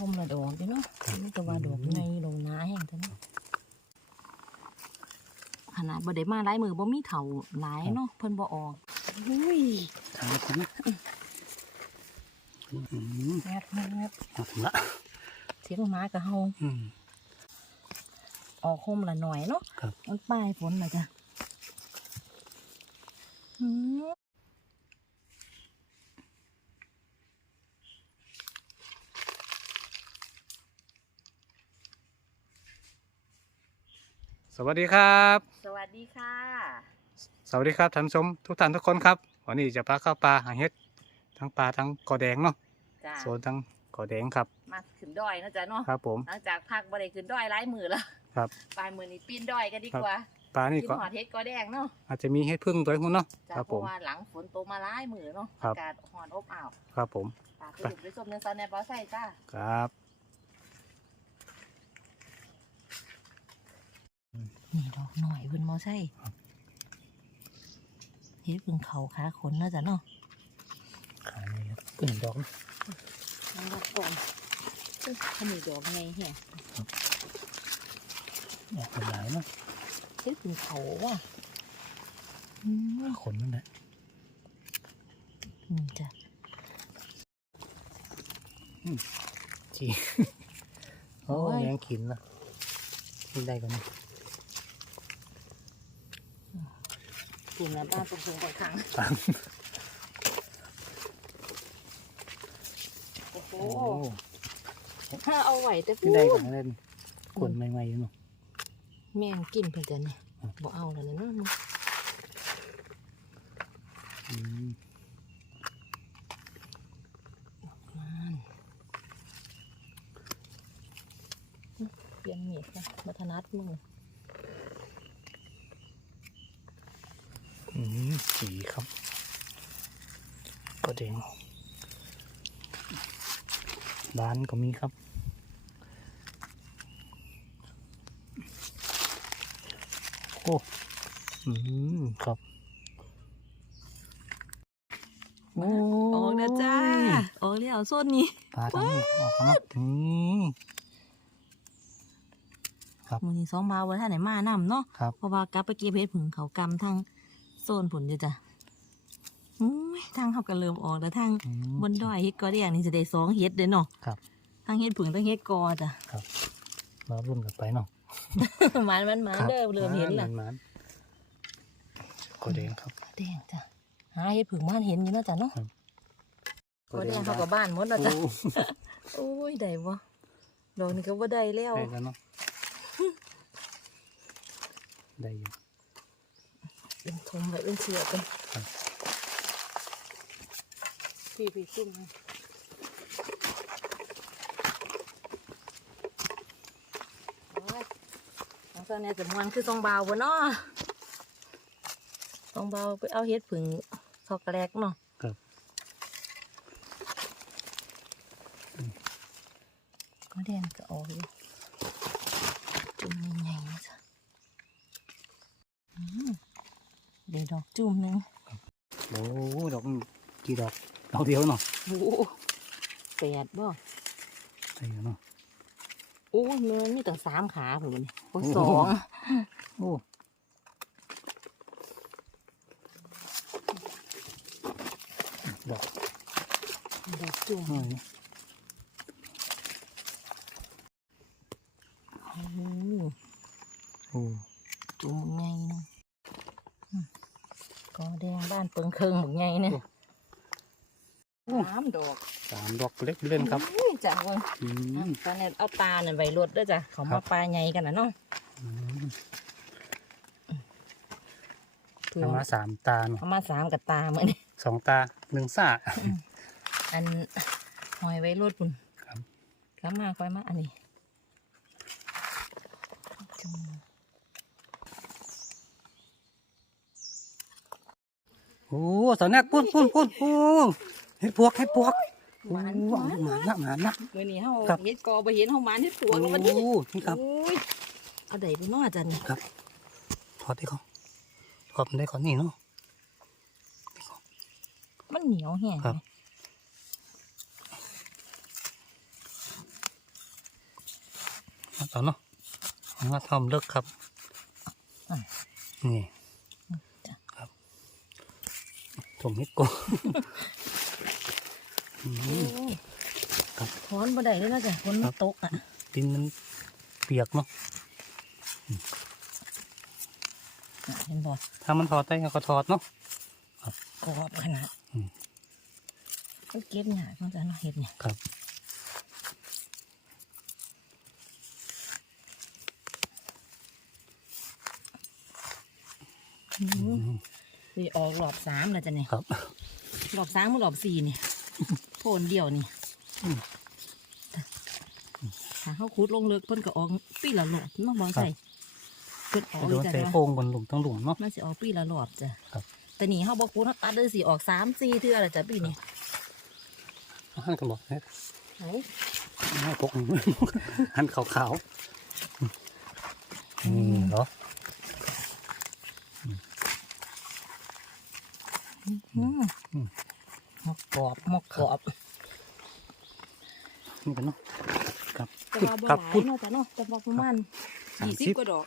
ห่มละดอกเด้เนาะนี่ก็ว่าดอกในดอกหนาแห้งเท่านั้นขนาดบ่ได้มาหลายมือบ่มีเถาหลายเนาะเพิ่นบ่ออกอุ้ยทางนี้นะอืมแงบแงบแงบละเสียงหมากับเฮาอออกห่มละหน่อยเนาะมันปลายฝนละจ้ะ วัสดีครับ สวัสดีค่ะ สวัสดีครับท่านผู้ชมทุกท่านทุกคนครับ วันนี้จะพาเข้าป่าหาเห็ดทั้งปลาทั้งกอแดงเนาะจ้าโซนทั้งกอแดงครับ มาขึ้นดอยนะจ๊ะเนาะ ครับผม หลังจากพักบ่ได้ขึ้นดอยหลายมือแล้วครับ ปลายมือนี้ปีนดอยกันดีกว่าปลานี่กินก็หอดเฮ็ดก็แดงเนาะ อาจจะมีเห็ดพึ่งตัวหุ่นเนาะ จ้าครับเพผราะม ว่าหลังฝนตกมาหลายมือเนาะ ครับ อากาศหอนอบอ้าวครับผม ปลาไปดูไปส้มเนื้อซอนในเปาใส่จ้า ครับ นี่ดอกหน่อยเพิ่นมอใส่เฮ็ดเพิ่งเขาขาขนนะจ๊ะเนาะขายนี่ครับขึ้นดอกมันดอกก่อนซึ่งเขามีดอกไงแฮะดอกเป็นหลายเนาะเฮ็ดเพิ่งเขาว่ะอืมขนนั่นแหละนี่จ้ะจีโอ้ยยังขินละกินได้กันนะ ปุ่มน้ำบ้านปุ่มสูงกว่าครั้งตังโอ้โหโอ้ถ้าเอาไหวแต่กิพูนดได้กันเล่นขนใหม่ๆอยู่เนาะแม่งกินเพิ่นจ้ะเนี่ยบ่เอาแล้วนะเนาะอืมมันเปลี่ยนมีดนะมาถนัดมือ อืม สีครับกอแดงร้านก็มีครับโอ้อืมครับโอ้ออกนะจ้าออกแล้วส้นนี้ปลาทั้งนี้ออกมานี่ครับมือนี้สองบาวไว้ท่านไหนมานํเนาะครับเพราะว่ากลับไปเก็บเห็ดผึ่งเขากำทางโซนผลอยู่จ้ะอุ้ยทางเขาก็เริ่มออกแล้วทางอืมบนดอยเฮ็ดกอเดียงนี่จะได้สองเฮ็ดเด้เนาะครับทางเฮ็ดผึ่งทั้งเฮ็ดกอจ้ะมารุ่นกันไปเนาะมันมันมาครับเริ่มเริ่มเห็นมัแล้วนมันกอแดงครับแดงจ้ะหาเฮ็ดผึ่งมันเห็นอยู่เนาะจ้ะเนาะครับกอแดงเขากับบ้านหมดแล้วจ้ะโอ้โอ้ยได้บ่ดอกนี้ก็บ่ได้แล้วได้แล้วเนาะได้อยู่ เป็นทมไว้เป็นเสือเป็นครับพี่พี่ซุ่มให้โอ้ยทางเส้นเนี่ยจะมวนคือทรงเบาบ่เนาะทรงเบาไปเอาเฮ็ดผึ่งทอกแกรกเนาะครับก็แดงก็ออกอยู่จุ่มใหญ่ๆนะจ๊ะอืม เดี๋ยวดอกจุ่มหนึงโอ้ดอกมันกี่ดอกดอกเดียวเนาะโอ้โหแปดบ่ได้อยู่เนาะโอ้ยมันมีตั้งสามขาผมนี่โอ้ยโอ้สองโอ้ดอกดอกจุ่มน้อยนะโอ้โหโอ้จุ่มไงนึงอืม ก็แดงบ้านเปิงเคิงหมกไงเนี่ยสามดอกสามดอกเล็กเล่นครับอุ้ยจ้ะเว้ยอืมตอนนี้เอาตาเนี่ยไว้รถด้วยจ้ะเขาครัมาบปลาไงกันนะเนาะอืมเผื่อเอามาสามตาเนาะเอามาสามกับตาเหมือนสองตาหนึ่งซ่าอันหอยไว้รถปุ่นครับกลับมาค่อยมาอันนี้จุ่ม โอ้สาวนักพุ่นพุ่นพุ่นโอ้เห็ดพวกเห็ดพวกหวานโอ้หมานะหมานะมื่อนี้เฮาครับ เฮ็ดกอไปเห็นเฮาหมันเฮ็ดปวโอ้กมันนี่นี่ครับ โอ้ยเอาได้ไปเนาะอาจารย์นี่ถอดได้เขาถอดมันได้เขานี่เนาะ มันเหนียวแห้งครับไหมเอเนาะมาทำเลิกครับ นี่ จ้ะ ครับ ถมให้โกอืมครับถอนบ่ได้เลยนะจ๊ะฝนครัมันบตกอะดินมันเปียกเนาะน่ะเห็นบ่ถ้ามันถอดได้ก็ถอดเนาะกรอบขนาดอืมมันเก็บยากมันจะเนาะเห็ดเนี่ยครับ สิออกรอบสามแล้วจ้ะเนี่ยครับ รอบสามกับรอบสี่นี่โพนเดียวนี่อืมถ้าเขาขุดลงเลิกเพิ่นก็ออกปีละรอบเน้องบอลใส่เพิ่นออกโดอีกนจ้ะใส่เนาะโค้งบนหลุมทั้งหลุมเนาะมันสิออกปีละรอบจ้ะครับแต่นี่เขาบอกขุดเขาตัดเลยสิออกสามสี่เทื่อละจ้ะปีนี้หันกันบอกเนี่ยไหนไม่พกหันขาวๆนี่เหรอ อื มอืมหมกกรอบหมกกรอบนี่กันเนาะครับแต่ว่าบ่ครับหลายพูดเนาะจ้ะเนาะแต่ว่าประมาณสามยี่สิสิบบกว่าดอก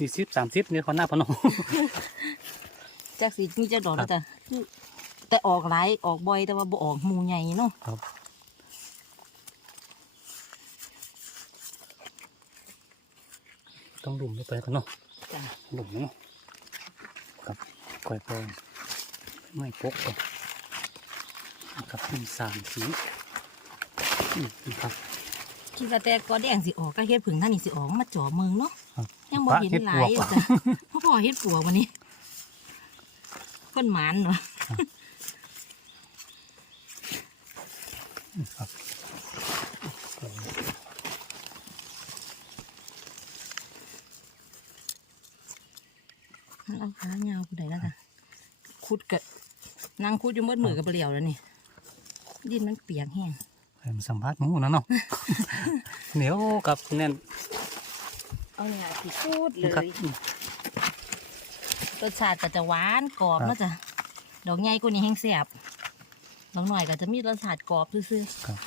ยี่สิบสามสิบนี่เขาหน้าพนมจากสีมีจักดอกครัแล้บวจ้ะคือแต่ออกหลายออกบ่อยแต่ว่าบ่ออกหมู่ใหญ่เนาะครับต้องหลุมลงไปกันเนาะจ้ะหลุมเนาะครับก่อยพอง ไม่ปกก่อนนะครับมีสามสีอืมครับคิดว่าแต่ก็แดงสิออกก็เฮ็ดผึ่งท่านนี่สิออกมาจ่อเมืองเนาะครับยังบ่เห็นฮ็ดหลาปวยกอยู่จ้ะเพราะพ่อเฮ็ดปวกวันนี้เพิ่นหมานเนาะครับเอาขายาวผู้ใดแล้วจ้ะขุดกะ นางขุดอยู่มืดมือกับเปลี่ยวแล้วนี่ ดินมันเปียกแห้งให้มันสัมภาษณ์หมูนะเนาะ เหนียวกับแน่น เอาเนี่ยสิพูดเลครับยรสชาติก็จะหวานกรอบครับเนาะจ้ะดอกใหญ่กว่านี้แห้งแซ่บดอกหน่อยก็จะมีรสชาติกรอบซื่อครับ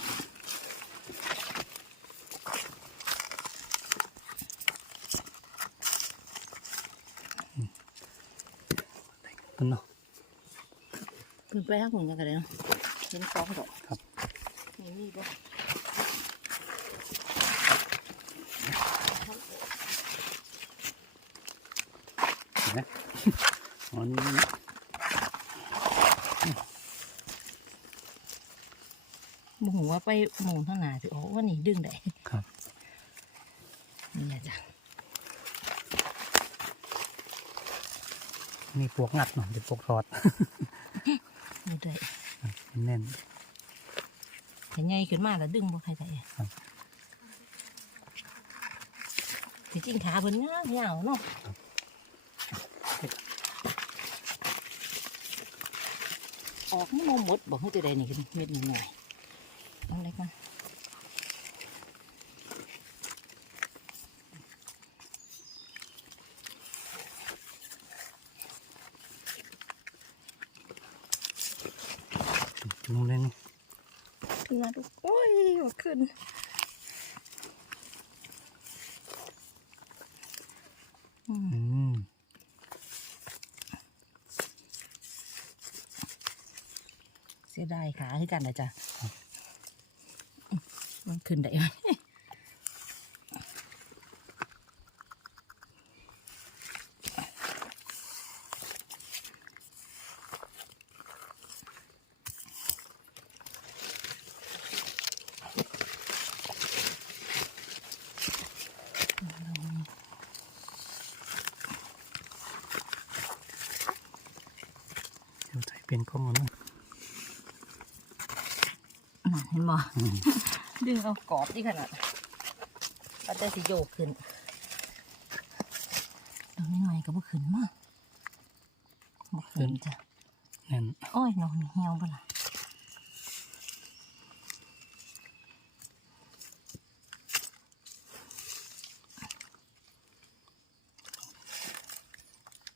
กันเนาะ ๆเพิ่นไปห้าหุ่นกันกันเลยเนาะเห็นสองดอกครับนี่มีบ่เห็นไหมมันโมโหว่าไปหมุงข้างหน้าสิโอ้ว่านี่ดึงได้ครับนี่แหละจ้ะมีปวกงัดเนาะเดี๋ยวปวกถอด นี่ได้แน่นเห็นใหญ่ขึ้นมาแล้วดึงบ่ใครได้ครับที่จริงขาเพิ่นเงาเงาวๆเนาะออกนี่มหมดบอกให้ตัวใดนี่ขึ้นเม็ดหน่อยๆเอาเล็กมา จุ่มเลยนี่ ขึ้นมาดูโอ้ยหัว ขึ้นอืมอืมเสียดายขาคือกันนะจ๊ะมันขึ้นได้ไหมเดี๋ยวใส่เป็นข้อมูลเนาะ น่ะเห็น บ่อืมดึงเอากรอบที่ขนาดเอาแต่สิโยกขึ้นดอกน้อยๆก็บ่ขึ้นมาบ่ขึ้นจ้ะแน่นโอ้ยน้องนี่เหี่ยวบ่ล่ะ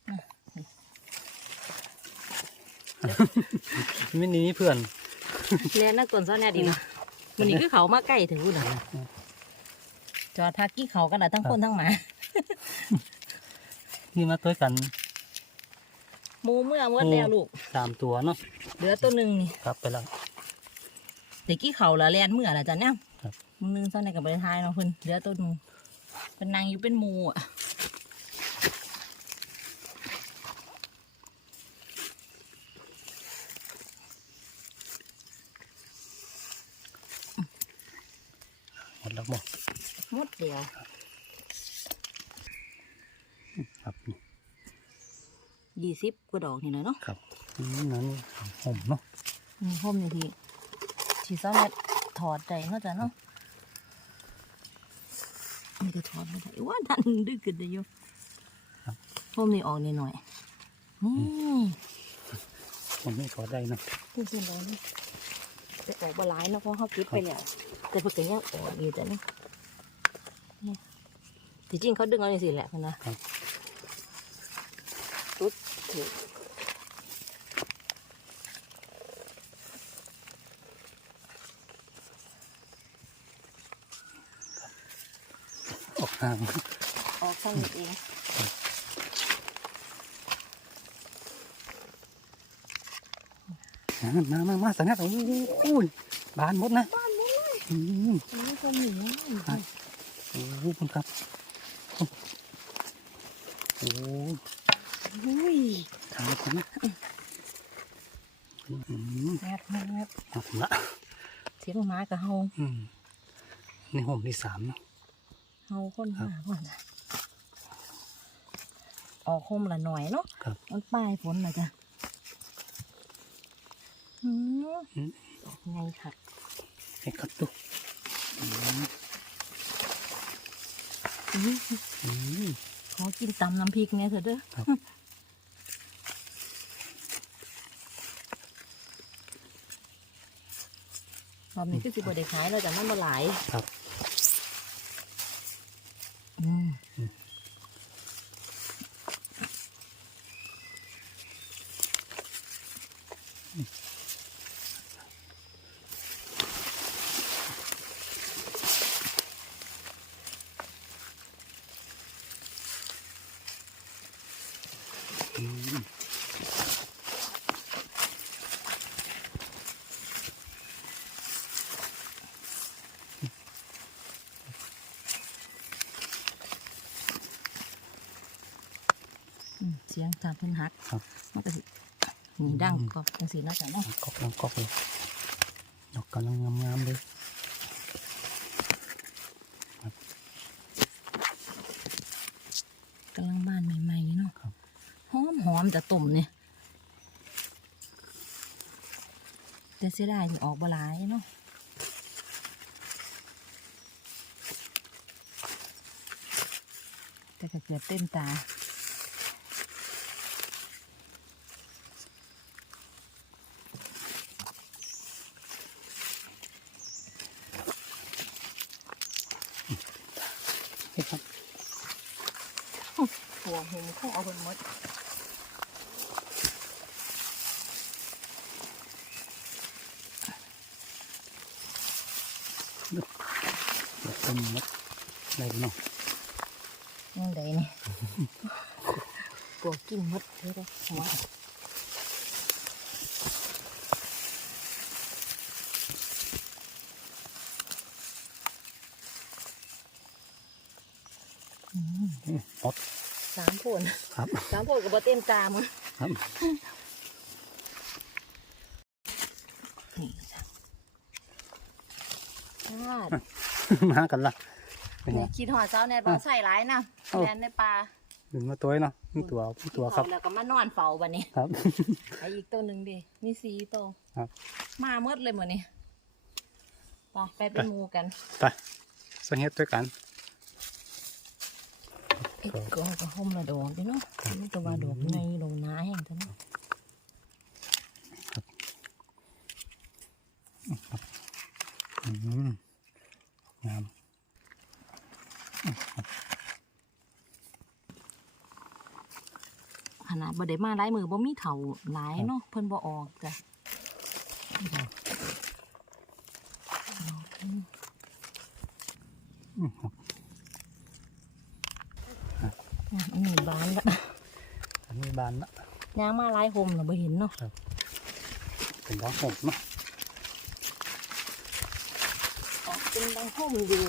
อะนี่ไม่หนี้เพื่อน เรียนนักตนซ้อนแน่ดีนะวันนี้คือเขามาใกล้ถึงพูดหน่อยจอดพักกี้เขากันละทั้งคนทั้งหมานี่มาตัวกันหมูเมื่อเมื่อแล้วลูกสามตัวเนาะเหลือตัวหนึ่งนี่ครับไปแล้วเด็กกี้เขาละแลนเมื่อละจ้ะเนี่ยครับมึงนึงซ่อนในกับบริทายเนาะเพิ่นเหลือตัวหนึงเป็นนางอยู่เป็นหมูอะ หมดแล้วบ่หมดเดียวครับนี่ยี่สิบกว่าดอกนี่นะเนาะครับนี่นั่นห่มเนาะมีห่มอยู่ที่ที่ซ่อนในถอดใจเนาะจ้ะเนาะมันจะถอดไม่ได้ว่าดันดึกขึ้นได้อยู่ห่มนี่ออกนิดหน่อยนี่ผมไม่ขอได้เนาะพูดเส้นร้อนนี่จะออกบหลายเนาะเพราะเขาเก็บไปแล้ว แต่เพิ่งก็ยังออกอยู่แต่นี่นี่ที่จริงเขาดึงเอาในสิแหละคุณนะครับตุ๊ดถูกออกห่างออกข้างนี้เองมามามามาสันนัดโอ้ยบานหมดนะบ้านนี้เลย อืมนนี้ก็หนีโอ้โหคุณครับ โอ้โหอุ้ยทางคนนะแงบแงบแงบเอาละเสียงหมากับเฮาในห่มที่สามเนาะเฮาคนหาก่อนออกคมละหน่อยเนาะมันปลายฝนนะจ้ะอืมไงค่ะ ให้ครับดูขอกินตำน้ำพริกเนี่ยเถอะเด้อครับรอบนี้ก็สิบได้ขายเราจ้ะมันบ่หลายครับ สียงตามเพิ่นหักครับ มันก็สินี่ดังก็จังสีน่าจะเนาะกอกลังกอกเลยดอกกำลังงามๆเลยกำลังบ้านใหม่ๆเนาะครับหอมหอมจะตุ่มเนี่ยแต่เสียดายที่ออกบหลายเนาะแต่ก็เกิดเต้นตา เฮ้ยครับ หัวหุมเข้าเอาคนหมด เดี๋ยว ต้มมดได้เนาะยังไงนี่ ปวกกินหมดเลยเด้อหัวมดสามผลครับ สามผลกับบ่เต็มตามึงครับ นี่จ้ะชาด มากันละเป็นไงเนี่ยคิดหอดเช้าเนี่ยบางใส่ร้ายนะเอ้าแลนในป่าดึงมาตัวเนาะนี่ตัวนี่ตัวครับ เฝ้าแล้วก็มานอนเฝ้าบัดนี้ครับ ไออีกตัวหนึ่งดิมีสีตัวครับ มาเมดเลยเหมือนนี่ไปไปเป็นหมูกันไปสังเกตด้วยกัน ไอ้กอก็ห่มละดอกเด้เนาะมันตัวว่าดอกในดอกหนาแห้งเท่านั้นอืม งามขนาดบ่ได้มาหลายมือบ่มีเถาหลายเนาะเพิ่นบ่ออกจ้ะอืมครับอืมอันนี้บานละอันนี้บานละยางมาหลายโฮมเราไม่เห็นเนาะเป็นร้องห่มเนาะ ออ กเป็นบางโฮมอยู่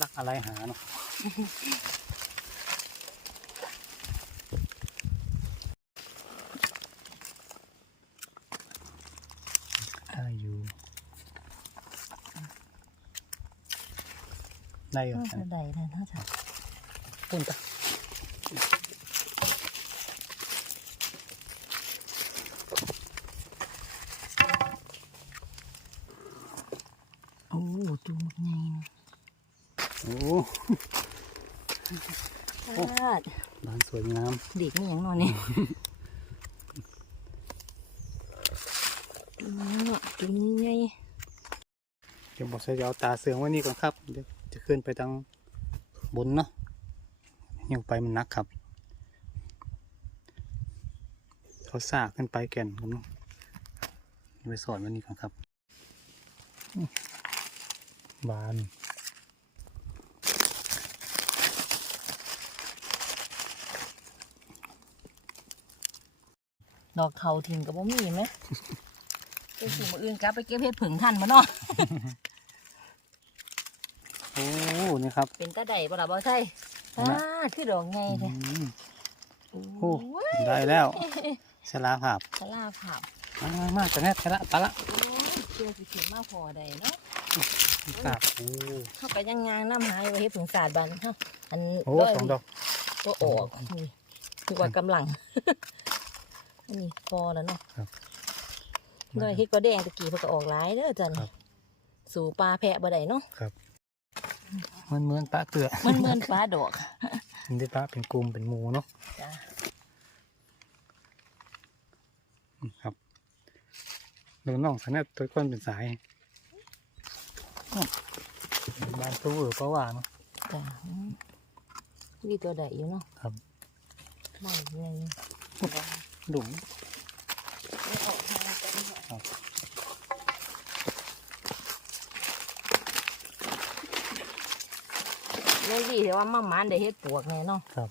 รักอะไรหาเนาะได้อยู่ได้อยู่น่าจะได้เลยน่าจะปุ่นตะ โอ้จูงไง โอ้ ชาด บาน สวยงามเด็กนี่ยังนอนนี่อืมจูงไงเดี๋ยวบอกจะเอาตาเสืองไว้นี่ก่อนครับเดี๋ยวจะขึ้นไปทางบนเนาะหิ้วไปมันหนักครับเขาสากขึ้นไปแก่นครับเนาะไปสอนไว้นี่ก่อนครับอื้อบาน ดอกเขาทิ้งกับบ่มีไหมไปสู่มืออื่นกลับไปเก็บเห็ดผึ่งทันมาเนาะโอ้นี่ครับ เป็นตาใดบ่ล่ะบ่ใช่อ่าคือดอกไงอืแท้มโอ้โอ้ยได้แล้วสลาภาพสลาผับมามามาจะแน่ไปละไปละโอ้ยเชื่อสิขึ้นมาพอใดเนาะภาพโอ้เข้าไปยังงางน้ำหายไว้เฮ็ดผึ่งศาสตร์บันเฮาอันโอ้สองดอกก็ออกนี่คือว่ากำลัง อันนี้พอแล้วเนาะครับด้วยเฮ็ดก็แดงตะกี้เพิ่นก็ออกหลายเด้อจันครับ สู่ปลาแพะบ่ได้เนาะเหมือนเหมือนปลาเกลือมันเหมือนปลาดอกมันได้ปลาเป็นกลุ่มเป็นหมูเนาะจ้ะอืมครับน้องน้องสันนิษตัวก้นเป็นสายอ้าวบ้านตู้เออปลาหวานจ้ะอืมมีตัวใดอยู่เนาะครับ ไม่ไง หลุมไม่ออกทางกันเนี่ยครับเลยดีแต่ว่ามั่งมันได้เฮ็ดปวกแน่เนาะครับ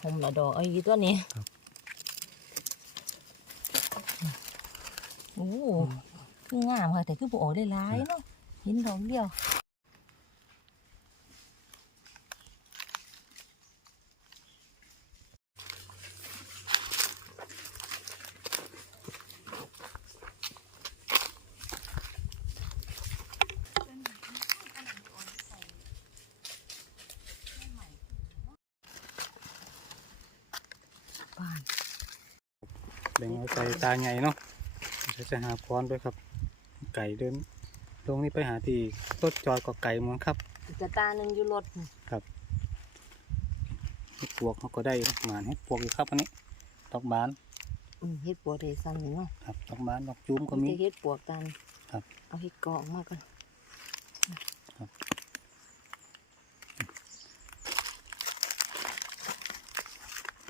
ผมละดอกเอาอีตัวนี้โอ้คืองามค่ะแต่คือบ่ออกได้หลายเนาะเห็นดอกเดียว บ้าน เล็งเอาใจ ตาใหญ่เนาะเดี๋ยวจะหาค้อนด้วยครับ ไก่เดินลงนี่ไปหาที่รถจอดกับไก่มั้งครับอีกกระตาหนึ่งอยู่รถเห็ดปวกเขาก็ได้หมานเห็ดปวกอยู่ครับอันนี้ดอกบานอืมเฮ็ดปวกเทซันนี่เนาะครับดอกบานดอกจุ้มก็มีจะเฮ็ดปวกกันครับ เอาเฮ็ดกอกมากันครับ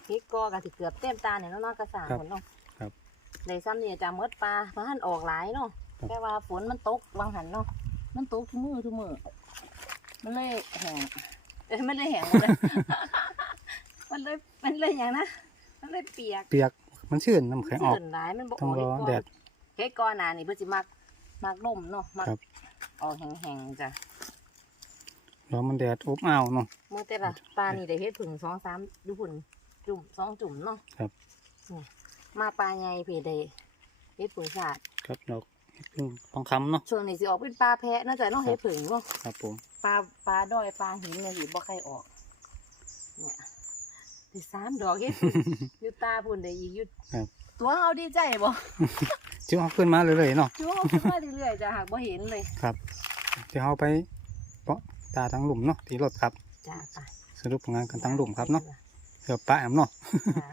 เฮ็ดกอกะสิเกือบเต็มตาเนี่ยเนาะเนาะกระสางครับฝนเนาะครับ ในซ้ำนี่จะเมดปลาเพราะหันออกหลายเนาะครับแต่ว่าฝนมันตกวางหันเนาะมันตกทุกมือทุกมือมันเลยแห้งเอ้ยมันเลยแห้งหมดเลยมันเลยมันเลยอย่างนะมันเลยเปียกเปียกมันชื้นน้ำแข็งออกเสื่นหลายมันบ่อต้อองกรอเฮ็ดกอแดดเฮ็ดกอหนานี่เพิ่นสิมักมักลมเนาะมักครับออกแห้งๆจ้ะแล้วมันแดดอบอ้าวเนาะเมื่อแต่ละปลานี่ได้เฮ็ดผึ่งสองสามดูผึ่งจุ่มสองจุ่มเนาะครับนี่ มาปลาใหญ่เพได้เฮ็ดผึ่งสาดครับดอกเห็ดพึ่งทองคำเนาะช่วงนี้สิออกเป็นปลาแพะเนาะจ้ะเนาะครับเฮ็ดผึ่งเนาะครับผมปลาปลาด้อยปลาหินเนี่ยสิบ่ใครออกเนี่ยได้สามดอกเฮ็ดผึ่งอยู่ตาพุ่นได้อีกอยู่ครับตัวเฮาดีใจบ่จิ้วเอาขึ้นมาเลยๆเนาะจู่เฮาขึ้นมาเรื่อยๆจ้ะหากบ่เห็นเลยครับเดี๋ยวเอาไปเปาะตาทั้งหลุมเนาะที่รถครับจ้ะไปสรุปผลงานกันทั้งหลุมครับเนาะเกือบปะแอมเนาะ จ้ะ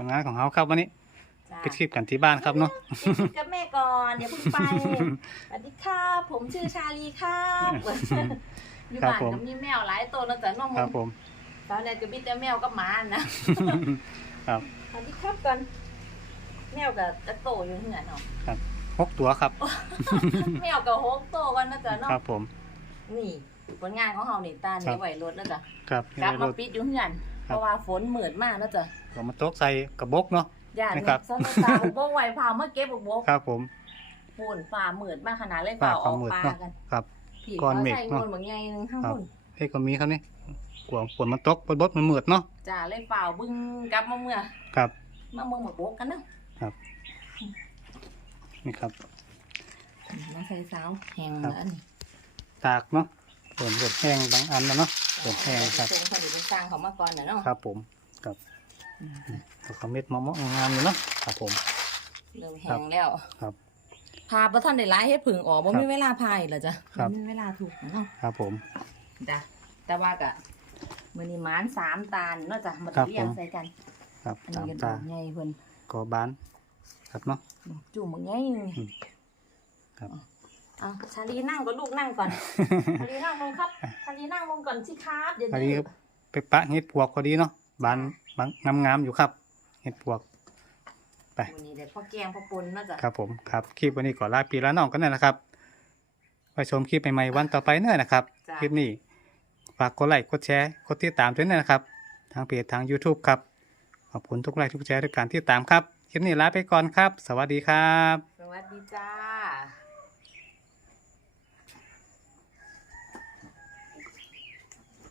ผลงานของเขาครับวันนี้จ้าไปคลิปกันที่บ้านครับเนาะ กับแม่ก่อนอย่าเพิ่งไปสวัสดีครับผมชื่อชาลีครับอยู่ครับบ้านผมก็มีแมวหลายตัวแล้วแต่น้องครับผม ตอนนี้ก็มีแต่แมวกับหมานะครับสวัสดีครับก่อนแมวกับกระโตอยู่ที่ไหนเนาะหกตัวครับ แมวกับโฮกโตกันนะจ๊ะเนาะครับผม นี่ผลงานของเฮานี่ตาครันี่บไหวรถนะจ๊ะครับกลับรมาถปิดอยู่ที่ไหนค เพรับราะว่าฝนเหมือดมากนะจ๊ะก็มาโต๊ะใส่กระบอกเนาะย่านนะนี่ครับสนตาบุกไหวพาเมื่อเก็บบุกบกครับผมฝนฝ่าเหมือดมากขนาดเลยฝ่าฝ่าออกฝ่ามืดปลาเนาะกันครับผีก้อนเขาเมฆใส่เนาะเงินเหมือนไงนึงข้างครับบนเฮ้ยก็มีครับนี่กวางฝนมันตกบดบดมันมืดเนาะจ้าเลยฝ่าบึ้งกลับมาเมื่อครับมาเมืองมาโบกกันเนาะนี่ครับมาใส่สาวแห้งครับแล้วอันนี้ตากเนาะ ฝนเกิดแห้งบางอันแล้วเนาะฝนแห้งครับส่งผลิตสร้างเขามาก่อนนะเนาะครับผมครับอืมก็เขาเม็ดมะม่วงงามอยู่เนาะครับผม เริ่มแห้งแล้วครับพาประท่านได้ร้ายให้ผึ่งออกบ่ครับมีเวลาพายเหรอจ๊ะครับบ่มีเวลาถูกนะเนาะครับผมจ้ะแต่ว่ากะมือนี้หมานสามตาลเนาะจ้ะมาครับเรียงผมใส่กัน ครับอันตานี้มก็ดอตากใหญ่เพิ่นกอบาน ครับเนาะจุ่มมึงใหญ่นึงอืมครับ อะชาลีนั่งก่อนลูกนั่งก่อน ชาลีนั่งลงครับ ชาลีนั่งลงก่อนสิครับเดี๋ยวอันนี้ดื้อไปปะเห็ดปวกพอดีเนาะบานบานงามๆอยู่ครับเห็ดปวก ไปวันนี้เดี๋ยวพ่อแกงพ่อปนเนาะจ้ะครับผมครับคลิปวันนี้ขอลาปีละน้องกันนั่นแหละครับไปชมคลิปใหม่ๆวันต่อไปเนื่อนะครับจ้ะคลิปนี้ฝากกดไลค์กดแชร์กดติดตามด้วยนะครับ ทางเพจทาง YouTube ครับ ขอบคุณทุกไลค์ทุกแชร์ด้วยการที่ตามครับ คลิปนี้ลาไปก่อนครับ สวัสดีครับ สวัสดีจ้า